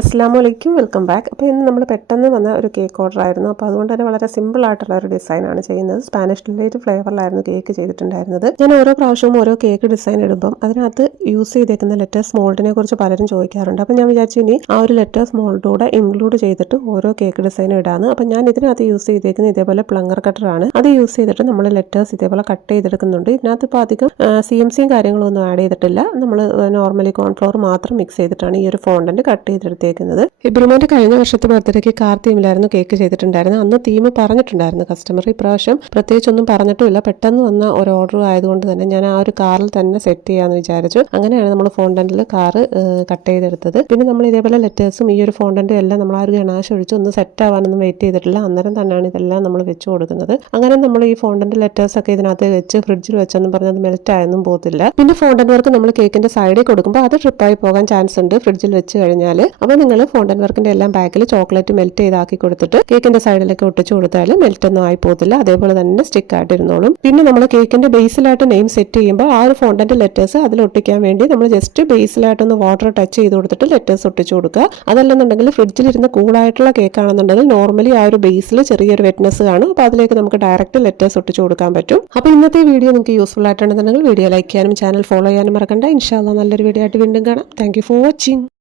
അസ്സലാമലൈക്കും, welcome back. അപ്പോൾ ഇന്ന് നമ്മൾ പെട്ടെന്ന് വന്ന ഒരു കേക്ക് ഓർഡർ ആയിരുന്നു. അപ്പോൾ അതുകൊണ്ട് തന്നെ വളരെ സിമ്പിൾ ആയിട്ടുള്ള ഒരു ഡിസൈനാണ് ചെയ്യുന്നത്. സ്പാനിഷ് ഡിലൈറ്റ് ഫ്ലേവറിലായിരുന്നു കേക്ക് ചെയ്തിട്ടുണ്ടായിരുന്നത്. ഞാൻ ഓരോ പ്രാവശ്യവും ഓരോ കേക്ക് ഡിസൈൻ ഇടുമ്പം അതിനകത്ത് യൂസ് ചെയ്തേക്കുന്ന ലെറ്റേഴ്സ് മോൾഡിനെ കുറിച്ച് പലരും ചോദിക്കാറുണ്ട്. അപ്പോൾ ഞാൻ വിചാരിച്ചു ഇനി ആ ഒരു ലെറ്റേഴ്സ് മോൾഡൂടെ ഇൻക്ലൂഡ് ചെയ്തിട്ട് ഓരോ കേക്ക് ഡിസൈനും ഇടാന്ന്. അപ്പോൾ ഞാൻ ഇതിനകത്ത് യൂസ് ചെയ്തേക്കുന്നത് ഇതേപോലെ പ്ലങ്ങർ കട്ടറാണ്. അത് യൂസ് ചെയ്തിട്ട് നമ്മൾ ലെറ്റേഴ്സ് ഇതേപോലെ കട്ട് ചെയ്തെടുക്കുന്നുണ്ട്. ഇതിനകത്ത് ഇപ്പോൾ അധികം CMCയും കാര്യങ്ങളൊന്നും ആഡ് ചെയ്തിട്ടില്ല. നമ്മൾ നോർമലി കോൺഫ്ലവർ മാത്രം മിക്സ് ചെയ്തിട്ടാണ് ഈ ഒരു ഫോണ്ടന്റ് കട്ട് ചെയ്തെടുത്തേക്കുന്നത്. ഇബ്രുമോന്റെ കഴിഞ്ഞ വർഷത്തെ ബർത്ത്ഡേക്ക് കാർ തീമിലായിരുന്നു കേക്ക് ചെയ്തിട്ടുണ്ടായിരുന്നത്. അന്ന് തീം പറഞ്ഞിട്ടുണ്ടായിരുന്നു കസ്റ്റമർ. ഇപ്രാവശ്യം പ്രത്യേകിച്ചൊന്നും പറഞ്ഞിട്ടുമില്ല. പെട്ടെന്ന് വന്ന ഒരു ഓർഡർ ആയതുകൊണ്ട് തന്നെ ഞാൻ ആ ഒരു കാറിൽ തന്നെ സെറ്റ് ചെയ്യാന്ന് വിചാരിച്ചു. അങ്ങനെയാണ് നമ്മൾ ഫോണ്ടന്റിൽ കാറ് കട്ട് ചെയ്തെടുത്തത്. പിന്നെ നമ്മൾ ഇതേപോലെ ലെറ്റേഴ്സും ഈ ഒരു ഫോണ്ടന്റും എല്ലാം നമ്മൾ ആ ഒരു ഗണാശ ഒഴിച്ച് ഒന്ന് സെറ്റ് ആവാനൊന്നും വെയിറ്റ് ചെയ്തിട്ടില്ല. അന്നേരം തന്നെയാണ് ഇതെല്ലാം നമ്മൾ വെച്ച് കൊടുക്കുന്നത്. അങ്ങനെ നമ്മൾ ഈ ഫോണ്ടന്റ് ലെറ്റേഴ്സ് ഒക്കെ ഇതിനകത്ത് വെച്ച് ഫ്രിഡ്ജിൽ വെച്ചെന്നും പറഞ്ഞത് മെൽറ്റ് ആയൊന്നും പോകത്തില്ല. പിന്നെ ഫോണ്ടന്റ് വർക്ക് നമ്മൾ കേക്കിന്റെ സൈഡിൽ കൊടുക്കുമ്പോൾ അത് ട്രിപ്പായി പോകാൻ ചാൻസ് ഉണ്ട് ഫ്രിഡ്ജിൽ വെച്ച് കഴിഞ്ഞാൽ. അപ്പോൾ നിങ്ങൾ ഫോണ്ടന്റ് വർക്കിന്റെ എല്ലാം ബാക്കിൽ ചോക്ലേറ്റ് മെൽറ്റ് ചെയ്താക്കി കൊടുത്തിട്ട് കേക്കിന്റെ സൈഡിലൊക്കെ ഒട്ടിച്ചു കൊടുത്താൽ മെൽറ്റ് ഒന്നും ആയി പോകത്തില്ല. അതേപോലെ തന്നെ സ്റ്റിക്ക് ആയിട്ടിരുന്നോളും. പിന്നെ നമ്മൾ കേക്കിന്റെ ബേസിലായിട്ട് നെയിം സെറ്റ് ചെയ്യുമ്പോൾ ആ ഒരു ഫോണ്ടന്റ് ലെറ്റേഴ്സ് അതിൽ ഒട്ടിക്കാൻ വേണ്ടി നമ്മൾ ജസ്റ്റ് ബേസിലായിട്ടൊന്ന് വാട്ടർ ടച്ച് ചെയ്ത് കൊടുത്തിട്ട് ലെറ്റേഴ്സ് ഒട്ടിച്ചു കൊടുക്കുക. അതല്ലെന്നുണ്ടെങ്കിൽ ഫ്രിഡ്ജിലിരുന്ന് കൂളായിട്ടുള്ള കേക്ക് ആണെന്നുണ്ടെങ്കിൽ നോർമലി ആ ഒരു ബേസിൽ ചെറിയൊരു വെറ്റ്നസ് കാണും. അപ്പോൾ അതിലേക്ക് നമുക്ക് ഡയറക്റ്റ് ലെറ്റേഴ്സ് ഒട്ടിച്ചു കൊടുക്കാൻ പറ്റും. അപ്പോൾ ഇന്നത്തെ വീഡിയോ നിങ്ങൾക്ക് യൂസ്ഫുൾ ആയിട്ടുണ്ടെന്നുണ്ടെങ്കിൽ വീഡിയോ ലൈക്ക് ചെയ്യാനും ചാനൽ ഫോളോ ചെയ്യാനും മറക്കണ്ട. ഇൻഷാല്ലാ നല്ലൊരു വീഡിയോ ആയിട്ട് വീണ്ടും കാണാം. Thank you for watching.